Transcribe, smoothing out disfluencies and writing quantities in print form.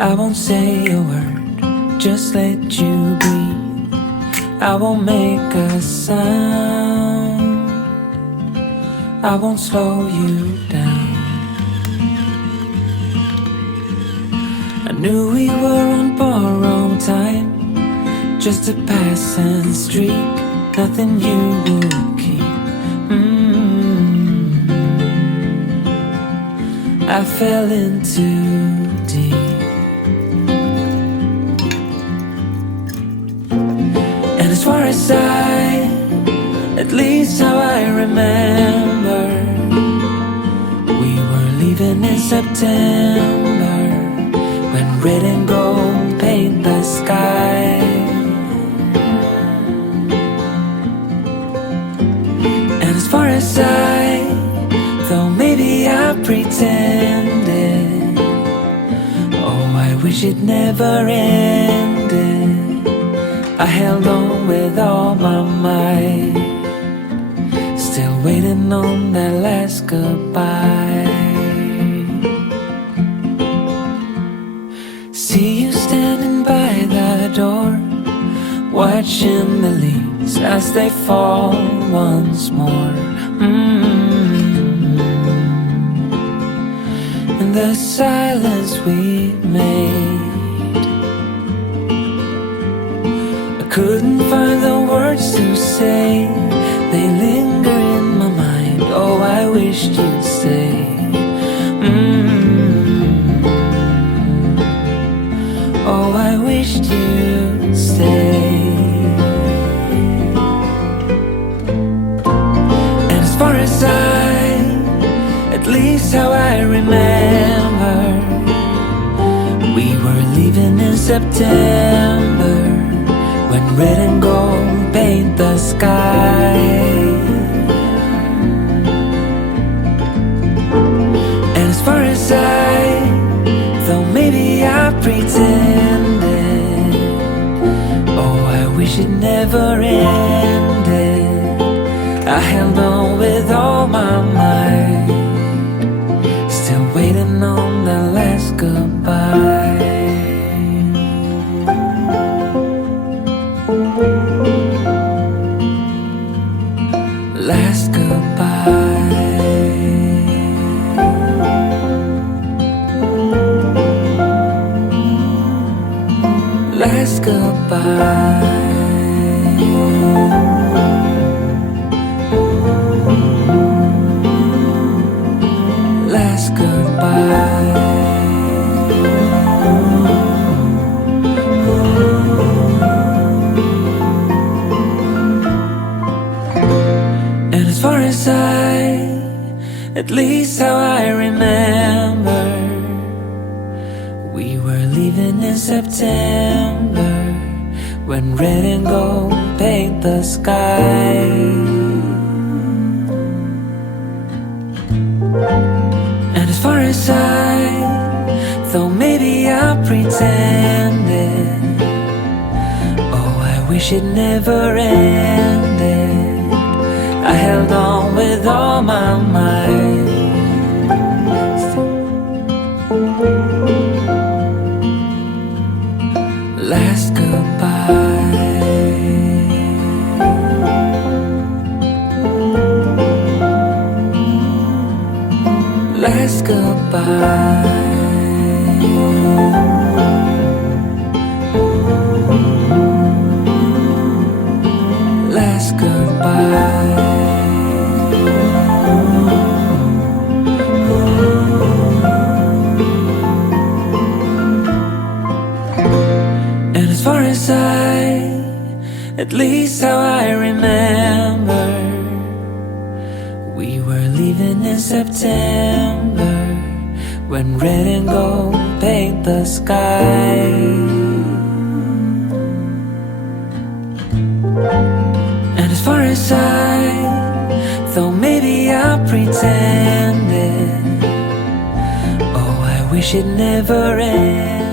I won't say a word, just let you breathe. I won't make a sound, I won't slow you down. I knew we were on borrowed time, just a passing streak, nothing you would keep. I fell in too deep, and as far as at least how I remember, we were leaving in September, when red and gold paint the sky. And as far as though maybe I pretended, oh, I wish it never ended. I held on with all my might, still waiting on that last goodbye. See you standing by the door, watching the leaves as they fall once more. In the silence we made, I couldn't find the words to say. They linger in my mind. Oh, I wished you'd stay. Oh, I wished you'd stay. And as far as at least how I remember, we were leaving in September, when red and gold paint the sky. And as far as though maybe I pretended, oh, I wish it never ended. I held on with all my might, still waiting on the last goodbye. Last goodbye. Last goodbye. Last goodbye. And as far as at least how I remember, we were leaving in September, when red and gold paint the sky. And as far as though maybe I pretended, oh, I wish it never ended. I held on with all my might. Last goodbye. Last goodbye. Last goodbye. And as far as at least how I remember, we were leaving in September, when red and gold paint the sky. And as far as though maybe I pretended, oh, I wish it never ended.